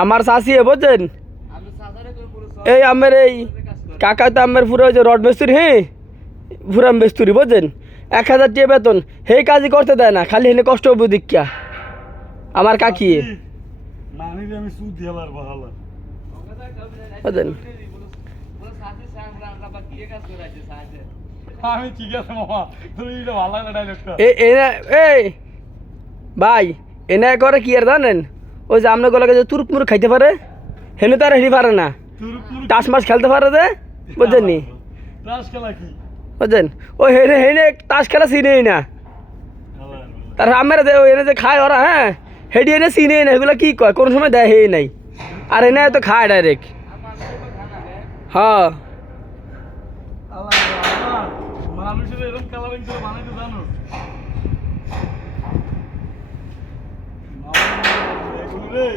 আমার চাষি বুঝছেন এই আমার এই কাকা তো আমার পুরো যে রড মিস্ত্রি হ্যাঁ পুরা মিস্ত্রি বুঝছেন 1000 টাকা বেতন সেই কাজই করতে দেয় না খালি হেনে কষ্ট হবো দীক্ষা আমার কাকি বুঝছেন এই ভাই এনে করে কি আর জানেন ওই যে আপনার গলাকে যে তুরুপ মুরুপ খাইতে পারে হেনে তো আর হেঁটে পারে না টাস মাছ খেলতে পারে যে বুঝছেন নি বুঝছেন ওই হেনে হেনে তাস খেলা চিনেই না তার আমার এনে যে খায় ওরা হ্যাঁ হেডি এনে চিনেই না এগুলো কি কয় কোনো সময় দেয় হেই নাই আর এনে তো খায় ডাইরেক্ট হ্যাঁ মানুষের এরকম কালারিং করে বানাইতে জানো রে